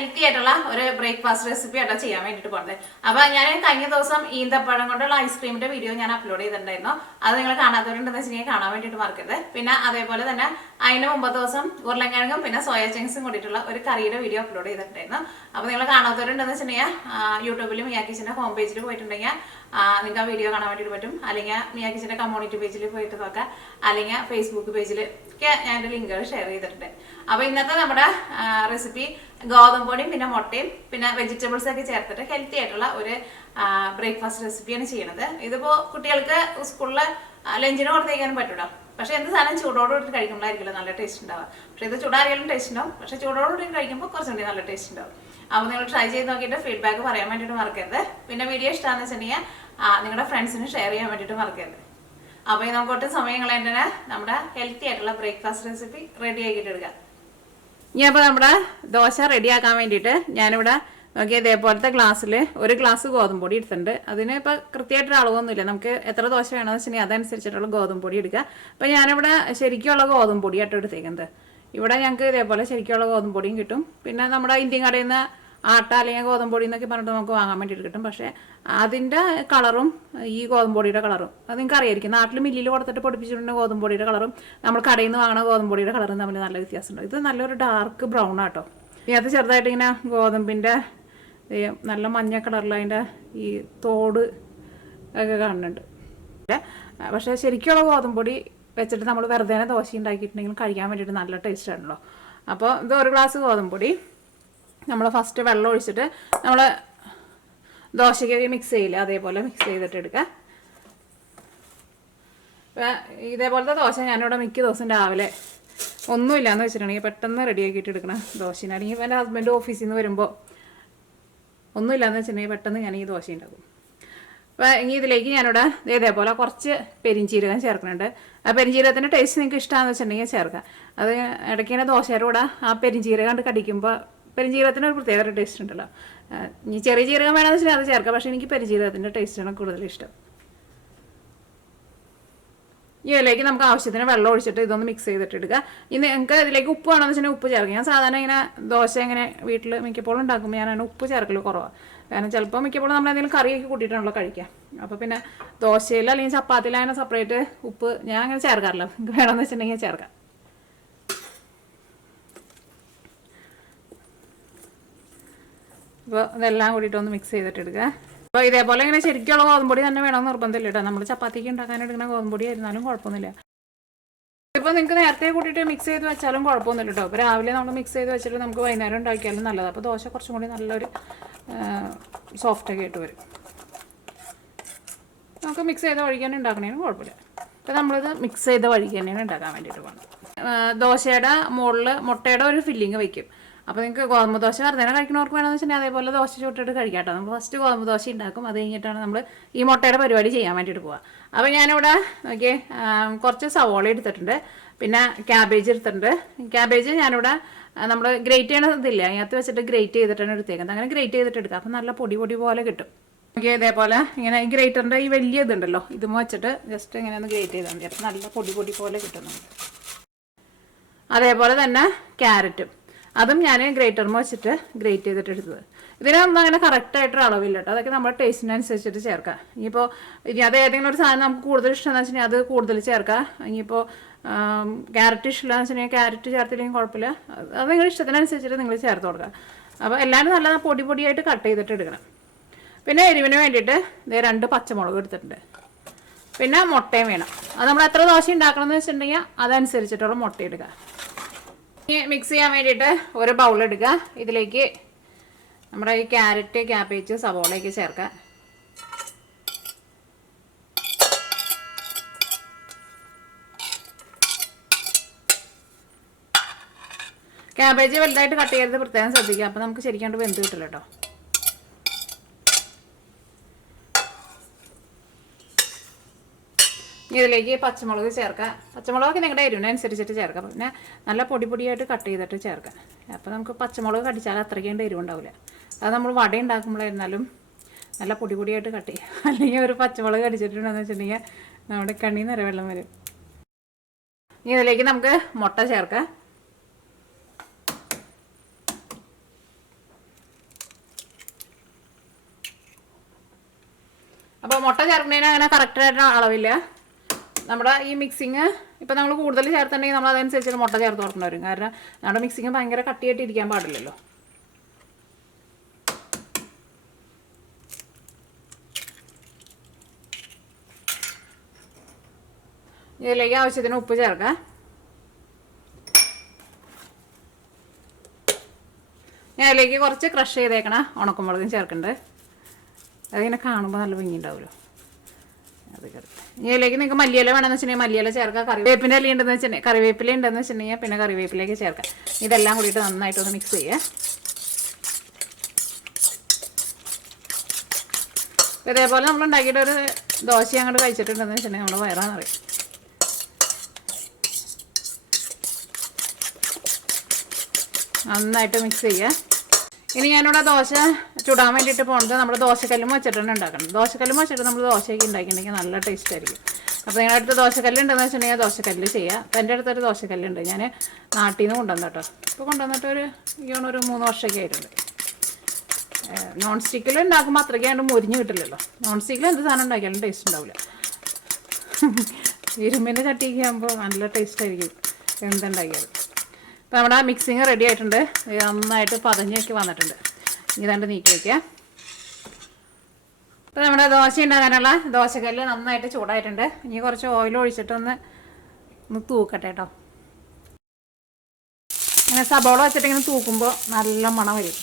Healthy ആയിട്ടുള്ള ഒരു breakfast recipe ആയിട്ട് ചെയ്യാൻ വേണ്ടിയിട്ട് പോകുന്നത്. അപ്പോൾ ഞാൻ കഴിഞ്ഞ ദിവസം ഈന്തപ്പഴം കൊണ്ടുള്ള ഐസ്ക്രീമിന്റെ വീഡിയോ ഞാൻ അപ്ലോഡ് ചെയ്തിട്ടുണ്ടായിരുന്നു. അത് നിങ്ങൾ കാണാത്തവരുണ്ടെന്ന് വെച്ചിട്ടുണ്ടെങ്കിൽ കാണാൻ വേണ്ടിയിട്ട് മറക്കരുത്. പിന്നെ അതേപോലെ തന്നെ അതിന് മുമ്പത്തെ ദിവസം ഉരുളക്കിഴങ്ങും പിന്നെ സോയ ചങ്ക്സും കൂടിയിട്ടുള്ള ഒരു കറിയുടെ വീഡിയോ അപ്ലോഡ് ചെയ്തിട്ടുണ്ടായിരുന്നു. അപ്പോൾ നിങ്ങൾ കാണാത്തവരുണ്ടെന്ന് വെച്ചിട്ടുണ്ടെങ്കിൽ യൂട്യൂബിൽ മിയാ കിച്ചന്റെ ഹോം പേജിൽ പോയിട്ടുണ്ടെങ്കിൽ നിങ്ങൾക്ക് ആ വീഡിയോ കാണാൻ വേണ്ടിയിട്ട് പറ്റും. അല്ലെങ്കിൽ മിയാ കിച്ചന്റെ കമ്മ്യൂണിറ്റി പേജിൽ പോയിട്ട് നോക്കാം, അല്ലെങ്കിൽ ഫേസ്ബുക്ക് പേജിൽ ഒക്കെ ഞാൻ എൻ്റെ ലിങ്കുകൾ ഷെയർ ചെയ്തിട്ടുണ്ട്. അപ്പോൾ ഇന്നത്തെ നമ്മുടെ റെസിപ്പി ഗോതമ്പൊടിയും പിന്നെ മുട്ടയും പിന്നെ വെജിറ്റബിൾസ് ഒക്കെ ചേർത്തിട്ട് ഹെൽത്തി ആയിട്ടുള്ള ഒരു ബ്രേക്ക്ഫാസ്റ്റ് റെസിപ്പിയാണ് ചെയ്യണത്. ഇതിപ്പോൾ കുട്ടികൾക്ക് സ്കൂളിൽ ലഞ്ചിന് കൊടുത്തേക്കാനും പറ്റൂട്ടോ. പക്ഷെ എന്ത് സാധനം ചൂടോടുകൂടി കഴിക്കുമ്പോഴായിരിക്കില്ല നല്ല ടേസ്റ്റ് ഉണ്ടാവുക. പക്ഷെ ഇത് ചൂടാറിയാലും ടേസ്റ്റ് ഉണ്ടാവും. പക്ഷെ ചൂടോടുകൂടി കഴിക്കുമ്പോൾ കുറച്ചുകൂടി നല്ല ടേസ്റ്റ് ഉണ്ടാവും. അപ്പോൾ നിങ്ങൾ ട്രൈ ചെയ്ത് നോക്കിയിട്ട് ഫീഡ്ബാക്ക് പറയാൻ വേണ്ടിയിട്ട് മറക്കരുത്. പിന്നെ വീഡിയോ ഇഷ്ടമാണെന്ന് വെച്ചിട്ടുണ്ടെങ്കിൽ നിങ്ങളുടെ ഫ്രണ്ട്സിന് ഷെയർ ചെയ്യാൻ വേണ്ടിയിട്ട് മറക്കരുത്. അപ്പോൾ നമുക്കൊട്ട് സമയം കളയേണ്ടതിന് നമ്മുടെ ഹെൽത്തി ആയിട്ടുള്ള ബ്രേക്ക്ഫാസ്റ്റ് റെസിപ്പി റെഡി ആക്കിയിട്ട് എടുക്കാം. ഇനി അപ്പോൾ നമ്മുടെ ദോശ റെഡിയാക്കാൻ വേണ്ടിയിട്ട് ഞാനിവിടെ നോക്കി ഇതേപോലത്തെ ഗ്ലാസ്സിൽ ഒരു ഗ്ലാസ് ഗോതമ്പൊടി എടുത്തിട്ടുണ്ട്. അതിന് ഇപ്പോൾ കൃത്യമായിട്ടൊരു അളവൊന്നുമില്ല. നമുക്ക് എത്ര ദോശ വേണമെന്ന് വെച്ചിട്ടുണ്ടെങ്കിൽ അതനുസരിച്ചിട്ടുള്ള ഗോതമ്പൊടി എടുക്കുക. അപ്പോൾ ഞാനിവിടെ ശരിക്കുള്ള ഗോതമ്പൊടിയായിട്ട് എടുത്തേക്കുന്നത്. ഇവിടെ ഞങ്ങൾക്ക് ഇതേപോലെ ശരിക്കുള്ള ഗോതമ്പൊടിയും കിട്ടും. പിന്നെ നമ്മുടെ ഇന്ത്യൻ കടയിൽ നിന്ന് ആട്ട അല്ലെങ്കിൽ ഗോതമ്പൊടി എന്നൊക്കെ പറഞ്ഞിട്ട് നമുക്ക് വാങ്ങാൻ വേണ്ടിയിട്ട് കിട്ടും. പക്ഷേ അതിൻ്റെ കളറും ഈ ഗോതമ്പൊടിയുടെ കളറും അത് നിങ്ങൾക്ക് അറിയായിരിക്കും. നാട്ടിൽ മില്ലിൽ കൊടുത്തിട്ട് പൊടിപ്പിച്ചിട്ടുണ്ടെങ്കിൽ ഗോതമ്പൊടിയുടെ കളറും നമ്മൾ കടയിൽ നിന്ന് വാങ്ങുന്ന ഗോതമ്പൊടിയുടെ കളറും തമ്മിൽ നല്ല വ്യത്യാസമുണ്ട്. ഇത് നല്ലൊരു ഡാർക്ക് ബ്രൗൺ ആട്ടോ. ഇനി അത് ചെറുതായിട്ട് ഇങ്ങനെ ഗോതമ്പിൻ്റെ നല്ല മഞ്ഞ കളറിൽ അതിൻ്റെ ഈ തോട് ഒക്കെ കാണുന്നുണ്ട്. പക്ഷേ ശരിക്കുള്ള ഗോതമ്പൊടി വെച്ചിട്ട് നമ്മൾ വെറുതെ ദോശ ഉണ്ടാക്കിയിട്ടുണ്ടെങ്കിൽ കഴിക്കാൻ വേണ്ടിയിട്ട് നല്ല ടേസ്റ്റ് ആണല്ലോ. അപ്പോൾ ഇത് ഒരു ഗ്ലാസ് ഗോതമ്പൊടി നമ്മൾ ഫസ്റ്റ് വെള്ളം ഒഴിച്ചിട്ട് നമ്മൾ ദോശയ്ക്ക് മിക്സ് ചെയ്യില്ല, അതേപോലെ മിക്സ് ചെയ്തിട്ട് എടുക്കുക. ഇതേപോലത്തെ ദോശ ഞാനിവിടെ മിക്ക ദിവസം രാവിലെ ഒന്നുമില്ലയെന്ന് വെച്ചിട്ടുണ്ടെങ്കിൽ പെട്ടെന്ന് റെഡിയാക്കിയിട്ട് എടുക്കണം ദോശ. അല്ലെങ്കിൽ എൻ്റെ ഹസ്ബൻഡ് ഓഫീസിൽ നിന്ന് വരുമ്പോൾ ഒന്നുമില്ലയെന്ന് വെച്ചിട്ടുണ്ടെങ്കിൽ പെട്ടെന്ന് ഞാൻ ഈ ദോശ ഉണ്ടാക്കും. അപ്പോൾ ഇനി ഇതിലേക്ക് ഞാനിവിടെ ഇതേപോലെ കുറച്ച് പെരിഞ്ചീരകം ചേർക്കുന്നുണ്ട്. ആ പെരിഞ്ചീരകത്തിൻ്റെ ടേസ്റ്റ് നിങ്ങൾക്ക് ഇഷ്ടമാണെന്ന് വെച്ചിട്ടുണ്ടെങ്കിൽ ചേർക്കാം. അത് ഇടയ്ക്കിങ്ങനെ ദോശയുടെ കൂടെ ആ പെരിഞ്ചീരകം കണ്ട് കടിക്കുമ്പോൾ പെരിഞ്ചീരകത്തിന് ഒരു പ്രത്യേക ഒരു ടേസ്റ്റ് ഉണ്ടല്ലോ. ഇനി ചെറിയ ജീരകം വേണമെന്ന് വെച്ചാൽ അത് ചേർക്കാം. പക്ഷേ എനിക്ക് പെരിഞ്ചീരകത്തിൻ്റെ ടേസ്റ്റാണ് കൂടുതൽ ഇഷ്ടം. ഈ ഇതിലേക്ക് നമുക്ക് ആവശ്യത്തിന് വെള്ളം ഒഴിച്ചിട്ട് ഇതൊന്ന് മിക്സ് ചെയ്തിട്ട് എടുക്കുക. ഇനി നിങ്ങൾക്ക് ഇതിലേക്ക് ഉപ്പ് വേണമെന്ന് വെച്ചിട്ടുണ്ടെങ്കിൽ ഉപ്പ് ചേർക്കുക. ഞാൻ സാധാരണ ഇങ്ങനെ ദോശ ഇങ്ങനെ വീട്ടിൽ മിക്കപ്പോഴും ഉണ്ടാക്കുമ്പോൾ ഞാനാണ് ഉപ്പ് ചേർക്കൽ കുറവാണ്. കാരണം ചിലപ്പോൾ മിക്കപ്പോഴും നമ്മൾ എന്തെങ്കിലും കറിയൊക്കെ കൂട്ടിയിട്ടാണല്ലോ കഴിക്കുക. അപ്പോൾ പിന്നെ ദോശയിൽ അല്ലെങ്കിൽ ചപ്പാത്തിയിൽ അങ്ങനെ സെപ്പറേറ്റ് ഉപ്പ് ഞാൻ അങ്ങനെ ചേർക്കാറില്ല. നിങ്ങൾക്ക് വേണമെന്ന് വെച്ചിട്ടുണ്ടെങ്കിൽ ചേർക്കാം. അപ്പോൾ ഇതെല്ലാം കൂടിയിട്ടൊന്ന് മിക്സ് ചെയ്തിട്ട് എടുക്കുക. അപ്പോൾ ഇതേപോലെ ഇങ്ങനെ ശരിക്കുള്ള ഗോതമ്പൊടി തന്നെ വേണമെന്ന് നിർബന്ധമില്ല കേട്ടോ. നമ്മൾ ചപ്പാത്തിക്ക് ഉണ്ടാക്കാൻ എടുക്കുന്ന ഗോതമ്പൊടി ആയിരുന്നാലും കുഴപ്പമൊന്നുമില്ല. ഇപ്പോൾ നിങ്ങൾക്ക് നേരത്തെ കൂട്ടിയിട്ട് മിക്സ് ചെയ്ത് വെച്ചാലും കുഴപ്പമൊന്നുമില്ല കേട്ടോ. ഇപ്പോൾ രാവിലെ നമ്മൾ മിക്സ് ചെയ്ത് വെച്ചിട്ട് നമുക്ക് വൈകുന്നേരം ഉണ്ടാക്കിയാലും നല്ലതാണ്. അപ്പോൾ ദോശ കുറച്ചും കൂടി നല്ലൊരു സോഫ്റ്റൊക്കെ ആയിട്ട് വരും. നമുക്ക് മിക്സ് ചെയ്ത വഴിക്ക് തന്നെ ഉണ്ടാക്കണേനും കുഴപ്പമില്ല. അപ്പോൾ നമ്മളിത് മിക്സ് ചെയ്ത വഴിക്ക് തന്നെയാണ് ഉണ്ടാക്കാൻ വേണ്ടിയിട്ട് പോകണം. ദോശയുടെ മുകളിൽ മുട്ടയുടെ ഒരു ഫില്ലിങ് വയ്ക്കും. അപ്പോൾ നിങ്ങൾക്ക് ഗോതമ്പ് ദോശ വെറുതെ കഴിക്കണവർക്ക് വേണമെന്ന് വെച്ചിട്ടുണ്ടെങ്കിൽ അതേപോലെ ദോശ ചുട്ടിട്ട് കഴിക്കാം കേട്ടോ. നമ്മൾ ഫസ്റ്റ് ഗോതമ്പ് ദോശ ഉണ്ടാക്കും. അത് കഴിഞ്ഞിട്ടാണ് നമ്മൾ ഈ മുട്ടയുടെ പരിപാടി ചെയ്യാൻ വേണ്ടിയിട്ട് പോവുക. അപ്പോൾ ഞാനിവിടെ നോക്കിയേ കുറച്ച് സവോള എടുത്തിട്ടുണ്ട്, പിന്നെ ക്യാബേജ് എടുത്തിട്ടുണ്ട്. ക്യാബേജ് ഞാനിവിടെ നമ്മൾ ഗ്രേറ്റ് ചെയ്യണ ഇതില്ല, അതിനകത്ത് വെച്ചിട്ട് ഗ്രേറ്റ് ചെയ്തിട്ടാണ് എടുത്തേക്കുന്നത്. അങ്ങനെ ഗ്രേറ്റ് ചെയ്തിട്ട് എടുക്കുക. അപ്പോൾ നല്ല പൊടി പൊടി പോലെ കിട്ടും. ഓക്കെ, ഇതേപോലെ ഇങ്ങനെ ഈ ഗ്രേറ്ററിൻ്റെ ഈ വലിയ ഇതുണ്ടല്ലോ, ഇതും വെച്ചിട്ട് ജസ്റ്റ് ഇങ്ങനെ ഒന്ന് ഗ്രേറ്റ് ചെയ്താൽ മതി. അപ്പോൾ നല്ല പൊടി പൊടി പോലെ കിട്ടും നമുക്ക്. അതേപോലെ തന്നെ ക്യാരറ്റും അതും ഞാൻ ഗ്രേറ്ററിന് വെച്ചിട്ട് ഗ്രേറ്റ് ചെയ്തിട്ട് എടുത്തത്. ഇതിനൊന്നും അങ്ങനെ കറക്റ്റായിട്ടൊരു അളവില്ല കേട്ടോ. അതൊക്കെ നമ്മുടെ ടേസ്റ്റിനനുസരിച്ചിട്ട് ചേർക്കാം. ഇനിയിപ്പോൾ ഇനി അത് ഏതെങ്കിലും ഒരു സാധനം നമുക്ക് കൂടുതൽ ഇഷ്ടമെന്ന് വെച്ചിട്ടുണ്ടെങ്കിൽ അത് കൂടുതൽ ചേർക്കാം. ഇനിയിപ്പോൾ ക്യാരറ്റ് ഇഷ്ടമില്ലാന്ന് വെച്ചിട്ടുണ്ടെങ്കിൽ ക്യാരറ്റ് ചേർത്തില്ലെങ്കിൽ കുഴപ്പമില്ല. അത് നിങ്ങളുടെ ഇഷ്ടത്തിനനുസരിച്ചിട്ട് നിങ്ങൾ ചേർത്ത് കൊടുക്കുക. അപ്പോൾ എല്ലാവരും നല്ല പൊടി പൊടിയായിട്ട് കട്ട് ചെയ്തിട്ട് എടുക്കണം. പിന്നെ എരിവിന് വേണ്ടിയിട്ട് ഇതേ 2 പച്ചമുളക് എടുത്തിട്ടുണ്ട്. പിന്നെ മുട്ടയും വേണം. അത് നമ്മൾ എത്ര ദോശ ഉണ്ടാക്കണമെന്ന് വെച്ചിട്ടുണ്ടെങ്കിൽ അതനുസരിച്ചിട്ടുള്ള മുട്ട എടുക്കുക. മിക്സ് ചെയ്യാൻ വേണ്ടിയിട്ട് ഒരു ബൗൾ എടുക്കുക. ഇതിലേക്ക് നമ്മുടെ ഈ ക്യാരറ്റ്, ക്യാബേജ്, സവോളയൊക്കെ ചേർക്കുക. ക്യാബേജ് വലുതായിട്ട് കട്ട് ചെയ്ത് പ്രത്യേകം ശ്രദ്ധിക്കുക. അപ്പോൾ നമുക്ക് ശരിക്കും വെന്ത് കിട്ടില്ല കേട്ടോ. ഇതിലേക്ക് പച്ചമുളക് ചേർക്കുക. പച്ചമുളകൊക്കെ നിങ്ങളുടെ എരിവിനനുസരിച്ചിട്ട് ചേർക്കാം. പിന്നെ നല്ല പൊടി പൊടിയായിട്ട് കട്ട് ചെയ്തിട്ട് ചേർക്കാം. അപ്പോൾ നമുക്ക് പച്ചമുളക് കടിച്ചാൽ അത്രയ്ക്കേണ്ട എരിവുണ്ടാവില്ല. അത് നമ്മൾ വട ഉണ്ടാക്കുമ്പോഴായിരുന്നാലും നല്ല പൊടി പൊടിയായിട്ട് കട്ട് ചെയ്യുക. അല്ലെങ്കിൽ ഒരു പച്ചമുളക് കടിച്ചിട്ടുണ്ടെന്ന് വെച്ചിട്ടുണ്ടെങ്കിൽ നമ്മുടെ കണ്ണിൽ നിറയെ വെള്ളം വരും. ഇനി ഇതിലേക്ക് നമുക്ക് മുട്ട ചേർക്കാം. മുട്ട ചേർക്കുന്നതിന് അങ്ങനെ കറക്റ്റായിട്ട് അളവില്ല. നമ്മുടെ ഈ മിക്സിങ് ഇപ്പം നമ്മൾ കൂടുതൽ ചേർത്തിട്ടുണ്ടെങ്കിൽ നമ്മൾ അതനുസരിച്ച് മുട്ട ചേർത്ത് കൊടുക്കേണ്ടി വരും. കാരണം നമ്മുടെ മിക്സിങ് ഭയങ്കര കട്ടിയായിട്ട് ഇരിക്കാൻ പാടില്ലല്ലോ. ഇതിലേക്ക് ആവശ്യത്തിന് ഉപ്പ് ചേർക്കാം. ഞാൻ അതിലേക്ക് കുറച്ച് ക്രഷ് ചെയ്തേക്കണ ഉണക്കമുളകും ചേർക്കുന്നുണ്ട്. അതിങ്ങനെ കാണുമ്പോൾ നല്ല ഭംഗി ഉണ്ടാവുമല്ലോ. അത് ചേർത്ത് ഇതിലേക്ക് നിങ്ങൾക്ക് മല്ലിയില വേണമെന്ന് വെച്ചിട്ടുണ്ടെങ്കിൽ മല്ലിയില ചേർക്കാം. കറിവേപ്പിൻ്റെ ഇല ഉണ്ടെന്ന് വെച്ചിട്ടുണ്ടെങ്കിൽ കറിവേപ്പില ഉണ്ടെന്ന് വെച്ചിട്ടുണ്ടെങ്കിൽ പിന്നെ കറിവേപ്പിലേക്ക് ചേർക്കാം. ഇതെല്ലാം കൂടിയിട്ട് നന്നായിട്ടൊന്ന് മിക്സ് ചെയ്യുക. ഇതേപോലെ നമ്മൾ ഉണ്ടാക്കിയിട്ട് ഒരു ദോശ അങ്ങോട്ട് കഴിച്ചിട്ടുണ്ടെന്ന് വെച്ചിട്ടുണ്ടെങ്കിൽ നമ്മുടെ വയറാന്ന് പറയും. നന്നായിട്ട് മിക്സ് ചെയ്യുക. ഇനി ഞാനിവിടെ ദോശ ചുടാൻ വേണ്ടിയിട്ട് പോകുന്നത് നമ്മുടെ ദോശക്കല്ലും വെച്ചിട്ടാണ് ഉണ്ടാക്കുന്നത്. ദോശക്കല്ലും വെച്ചിട്ട് നമ്മൾ ദോശയൊക്കെ ഉണ്ടാക്കിയിട്ടുണ്ടെങ്കിൽ നല്ല ടേസ്റ്റ് ആയിരിക്കും. അപ്പോൾ നിങ്ങളുടെ അടുത്ത് ദോശക്കല്ലുണ്ടെന്ന് വെച്ചിട്ടുണ്ടെങ്കിൽ ദോശക്കല്ല് ചെയ്യുക. അപ്പോൾ എൻ്റെ അടുത്തൊരു ദോശക്കല്ലുണ്ട്. ഞാൻ നാട്ടിൽ നിന്ന് കൊണ്ടുവന്നു കേട്ടോ. ഇപ്പോൾ കൊണ്ടുവന്നിട്ട് ഒരു 3 വർഷമൊക്കെ ആയിട്ടുണ്ട്. നോൺ സ്റ്റിക്കിൽ ഉണ്ടാക്കുമ്പോൾ അത്രയ്ക്കാണ്ട് മുരിഞ്ഞ് കിട്ടില്ലല്ലോ. നോൺ സ്റ്റിക്കിൽ എന്ത് സാധനം ഉണ്ടാക്കിയാലും ടേസ്റ്റ് ഉണ്ടാവില്ല. ഇരുമ്പിൻ്റെ ചട്ടിയൊക്കെ ആകുമ്പോൾ നല്ല ടേസ്റ്റ് ആയിരിക്കും എന്തുണ്ടാക്കിയാലും. അപ്പോൾ നമ്മുടെ മിക്സിങ് റെഡി ആയിട്ടുണ്ട്. നന്നായിട്ട് പതഞ്ഞൊക്കെ വന്നിട്ടുണ്ട്. ഇതാണ്ട് നീക്കി വയ്ക്കുക. അപ്പോൾ നമ്മുടെ ദോശ ഉണ്ടാക്കാനുള്ള ദോശക്കല്ല് നന്നായിട്ട് ചൂടായിട്ടുണ്ട്. ഇനി കുറച്ച് ഓയിൽ ഒഴിച്ചിട്ടൊന്ന് തൂക്കട്ടെ കേട്ടോ. ഇങ്ങനെ സബോള വെച്ചിട്ട് ഇങ്ങനെ തൂക്കുമ്പോൾ നല്ല മണം വരും.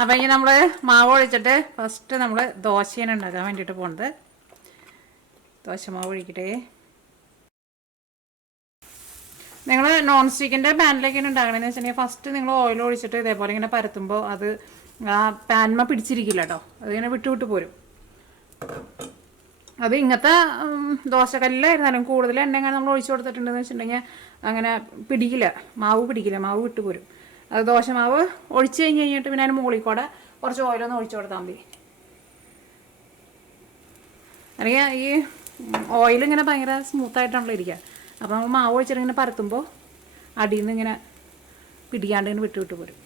അപ്പോൾ ഇനി നമ്മൾ മാവ് ഒഴിച്ചിട്ട് ഫസ്റ്റ് നമ്മൾ ദോശയാണ് ഉണ്ടാക്കാൻ വേണ്ടിയിട്ട് പോകുന്നത്. ദോശമാവ് ഒഴിക്കട്ടെ. നിങ്ങൾ നോൺ സ്റ്റിക്കിൻ്റെ പാനിലേക്കാണ് ഉണ്ടാക്കണമെന്ന് വെച്ചിട്ടുണ്ടെങ്കിൽ ഫസ്റ്റ് നിങ്ങൾ ഓയിൽ ഒഴിച്ചിട്ട് ഇതേപോലെ ഇങ്ങനെ പരത്തുമ്പോൾ അത് ആ പാൻമ പിടിച്ചിരിക്കില്ല കേട്ടോ. അതിങ്ങനെ വിട്ട് പോരും. അത് ഇങ്ങനത്തെ ദോശക്കല്ലായിരുന്നാലും കൂടുതൽ എണ്ണ നമ്മൾ ഒഴിച്ചു കൊടുത്തിട്ടുണ്ടെന്ന് വെച്ചിട്ടുണ്ടെങ്കിൽ അങ്ങനെ പിടിക്കില്ല, മാവ് പിടിക്കില്ല, മാവ് വിട്ട് പോരും. അത് ദോശമാവ് ഒഴിച്ച് കഴിഞ്ഞിട്ട് പിന്നെ അതിന് മുകളിൽ കൂടെ കുറച്ച് ഓയിലൊന്ന് ഒഴിച്ചു കൊടുത്താൽ മതി. അല്ലെങ്കിൽ ഈ ഓയിലിങ്ങനെ ഭയങ്കര സ്മൂത്തായിട്ടാണല്ലോ ഇരിക്കുക. അപ്പോൾ നമ്മൾ മാവ് ഒഴിച്ചിട്ട് ഇങ്ങനെ പരത്തുമ്പോൾ അടിയിൽ നിന്ന് ഇങ്ങനെ പിടിക്കാണ്ട് ഇങ്ങനെ വിട്ട് പോരും.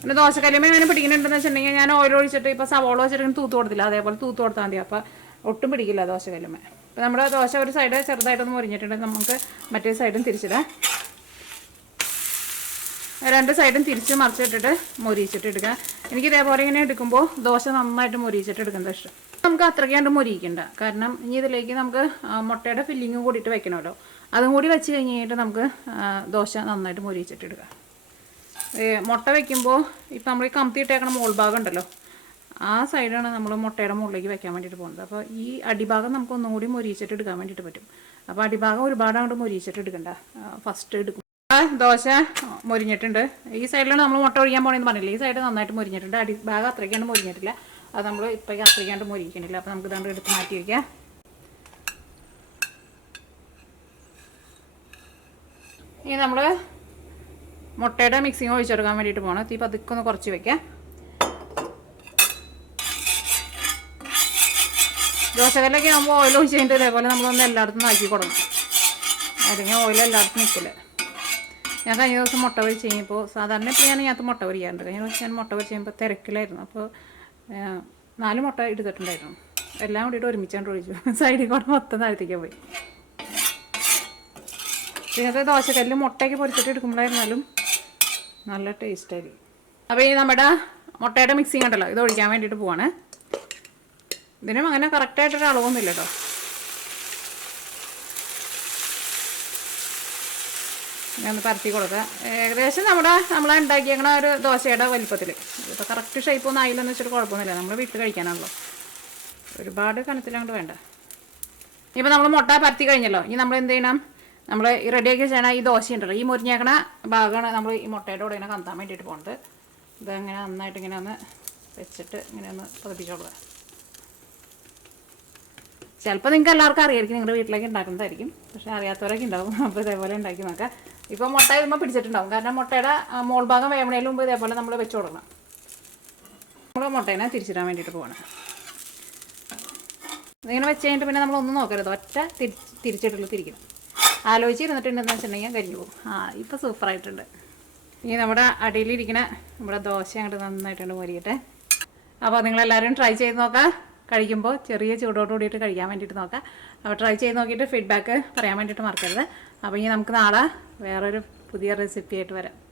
പിന്നെ ദോശക്കല്ലുമ്മ എങ്ങനെ പിടിക്കുന്നുണ്ടെന്ന് വെച്ചിട്ടുണ്ടെങ്കിൽ ഞാൻ ഓയിൽ ഒഴിച്ചിട്ട് ഇപ്പോൾ സവോള വെച്ചിട്ട് ഇങ്ങനെ തൂത്ത് കൊടുത്തില്ല, അതേപോലെ തൂത്ത് കൊടുത്താൽ മതി. അപ്പോൾ ഒട്ടും പിടിക്കില്ല ദോശക്കല്ലുമ്മ. അപ്പോൾ നമ്മുടെ ദോശ ഒരു സൈഡ് ചെറുതായിട്ടൊന്ന് മുരിഞ്ഞിട്ടുണ്ടെങ്കിൽ നമുക്ക് മറ്റേ സൈഡും തിരിച്ചിടാം. 2 സൈഡും തിരിച്ച് മറിച്ചിട്ടിട്ട് മൊരിയിച്ചിട്ട് എടുക്കുക. എനിക്ക് ഇതേപോലെ ഇങ്ങനെ എടുക്കുമ്പോൾ ദോശ നന്നായിട്ട് മൊരിയിച്ചിട്ട് എടുക്കുന്നത് ഇഷ്ടം. നമുക്ക് അത്രയ്ക്കാണ്ട് മൊരിയിക്കണ്ട. കാരണം ഇനി ഇതിലേക്ക് നമുക്ക് മുട്ടയുടെ ഫില്ലിങ്ങും കൂടിയിട്ട് വെക്കണമല്ലോ. അതും കൂടി വെച്ച് കഴിഞ്ഞിട്ട് നമുക്ക് ദോശ നന്നായിട്ട് മൊരിയിച്ചിട്ട് എടുക്കാം. മുട്ട വയ്ക്കുമ്പോൾ ഇപ്പം നമ്മൾ ഈ കമത്തിയിട്ടേക്കണ മോൾ ഭാഗം ഉണ്ടല്ലോ, ആ സൈഡാണ് നമ്മൾ മുട്ടയുടെ മുകളിലേക്ക് വെക്കാൻ വേണ്ടിയിട്ട് പോകുന്നത്. അപ്പോൾ ഈ അടിഭാഗം നമുക്ക് ഒന്നും കൂടി മൊരിയിച്ചിട്ട് എടുക്കാൻ വേണ്ടിയിട്ട് പറ്റും. അപ്പോൾ അടിഭാഗം ഒരുപാട് അങ്ങോട്ട് മൊരിയിച്ചിട്ട് എടുക്കണ്ട. ഫസ്റ്റ് എടുക്കും. ദോശ മൊരിഞ്ഞിട്ടുണ്ട്. ഈ സൈഡിലാണ് നമ്മൾ മുട്ട ഒഴിക്കാൻ പോകണമെന്ന് പറഞ്ഞില്ല. ഈ സൈഡ് നന്നായിട്ട് മൊരിഞ്ഞിട്ടുണ്ട്. അടിഭാഗം അത്രയ്ക്കാണ്ട് മൊരിഞ്ഞിട്ടില്ല. അത് നമ്മൾ ഇപ്പോഴേക്ക് അത്രയ്ക്കാണ്ട് മൊരിക്കണില്ല. അപ്പോൾ നമുക്ക് ഇതാണ്ട് എടുത്ത് മാറ്റി വയ്ക്കാം. ഇനി നമ്മൾ മുട്ടയുടെ മിക്സിങ് ഒഴിച്ചെടുക്കാൻ വേണ്ടിയിട്ട് പോകണം. തീ പതുക്കെ ഒന്ന് കുറച്ച് വയ്ക്കാം. ദോശക്കല്ലൊക്കെ ആകുമ്പോൾ ഓയിൽ ഒഴിച്ച് കഴിഞ്ഞിട്ട് ഇതേപോലെ നമ്മളൊന്ന് എല്ലായിടത്തും ആക്കി കൊടുക്കണം. അല്ലെങ്കിൽ ഓയിൽ എല്ലായിടത്തും നിൽക്കില്ല. ഞാൻ കഴിഞ്ഞ ദിവസം മുട്ട പൊരിച്ച് കഴിഞ്ഞപ്പോൾ സാധാരണ ഇപ്പോൾ ഞാൻ ഇതിനകത്ത് മുട്ട പൊരിക്കാറുണ്ട്. കഴിഞ്ഞ ദിവസം ഞാൻ മുട്ട പൊരിച്ച് കഴിയുമ്പോൾ തിരക്കിലായിരുന്നു. അപ്പോൾ 4 മുട്ട എടുത്തിട്ടുണ്ടായിരുന്നു. എല്ലാം കൂടിയിട്ട് ഒരുമിച്ചാണ്ട് ഒഴിച്ചു. സൈഡിൽ കൂടെ മൊത്തം താഴ്ത്തിക്കാൻ പോയി. ഇങ്ങനത്തെ ദോശക്കല്ല് മുട്ടയൊക്കെ പൊരിച്ചിട്ട് എടുക്കുമ്പോഴായിരുന്നാലും നല്ല ടേസ്റ്റായിരിക്കും. അപ്പോൾ ഈ നമ്മുടെ മുട്ടയുടെ മിക്സിങ് ഉണ്ടല്ലോ, ഇത് ഒഴിക്കാൻ വേണ്ടിയിട്ട് പോവാണ്. ഇതിനും അങ്ങനെ കറക്റ്റായിട്ടൊരു അളവൊന്നുമില്ല കേട്ടോ. ഞാൻ ഒന്ന് പരത്തി കൊടുക്കുക. ഏകദേശം നമ്മളെ ഉണ്ടാക്കിയേക്കണ ഒരു ദോശയുടെ വലിപ്പത്തിൽ. ഇപ്പോൾ കറക്റ്റ് ഷേപ്പൊന്നും ആയില്ലെന്ന് വെച്ചിട്ട് കുഴപ്പമൊന്നുമില്ല. നമ്മൾ വീട്ടിൽ കഴിക്കാനാണല്ലോ. ഒരുപാട് കനത്തിലങ്ങോട്ട് വേണ്ട. ഇപ്പോൾ നമ്മൾ മുട്ട പരത്തി കഴിഞ്ഞല്ലോ. ഇനി നമ്മൾ എന്ത് ചെയ്യണം, നമ്മൾ റെഡിയാക്കി ചെയ്യണ ഈ ദോശ ഉണ്ടല്ലോ, ഈ മുരിഞ്ഞേക്കണ ഭാഗമാണ് നമ്മൾ ഈ മുട്ടയുടെ കൂടെ ഇങ്ങനെ കന്താൻ വേണ്ടിയിട്ട് പോകുന്നത്. ഇതങ്ങനെ നന്നായിട്ട് ഇങ്ങനെ ഒന്ന് വെച്ചിട്ട് ഇങ്ങനെ ഒന്ന് പതിപ്പിച്ച് കൊടുക്കുക. ചിലപ്പോൾ നിങ്ങൾക്ക് എല്ലാവർക്കും അറിയായിരിക്കും, നിങ്ങളുടെ വീട്ടിലേക്ക് ഉണ്ടാക്കുന്നതായിരിക്കും. പക്ഷേ അറിയാത്തവരൊക്കെ ഉണ്ടാവും. അപ്പോൾ ഇതേപോലെ ഉണ്ടാക്കി നോക്കാം. ഇപ്പോൾ മുട്ട ഇതുമ്പോൾ പിടിച്ചിട്ടുണ്ടാവും. കാരണം മുട്ടയുടെ മോൾ ഭാഗം വേവണേലും മുമ്പ് ഇതേപോലെ നമ്മൾ വെച്ച് കൊടുക്കണം. നമ്മൾ മുട്ടേനെ തിരിച്ചിടാൻ വേണ്ടിയിട്ട് പോകണം. ഇതിങ്ങനെ വെച്ച് കഴിഞ്ഞിട്ട് പിന്നെ നമ്മളൊന്നും നോക്കരുത്, ഒറ്റ തിരിച്ചിട്ടുള്ളൂ തിരിക്കണം. ആലോചിച്ചിരുന്നിട്ടുണ്ടെന്ന് വെച്ചിട്ടുണ്ടെങ്കിൽ കരിഞ്ഞു പോകും. ഇപ്പോൾ സൂപ്പറായിട്ടുണ്ട്. ഇനി നമ്മുടെ അടിയിലിരിക്കുന്ന നമ്മുടെ ദോശ അങ്ങോട്ട് നന്നായിട്ടുണ്ട് മൊരിയട്ടെ. അപ്പോൾ നിങ്ങളെല്ലാവരും ട്രൈ ചെയ്ത് നോക്കാം. കഴിക്കുമ്പോൾ ചെറിയ ചൂടോട് കൂടിയിട്ട് കഴിക്കാൻ വേണ്ടിയിട്ട് നോക്കാം. അപ്പോൾ ട്രൈ ചെയ്ത് നോക്കിയിട്ട് ഫീഡ്ബാക്ക് പറയാൻ വേണ്ടിയിട്ട് മറക്കരുത്. അപ്പോൾ ഇനി നമുക്ക് നാളെ വേറൊരു പുതിയ റെസിപ്പി ആയിട്ട് വരാം.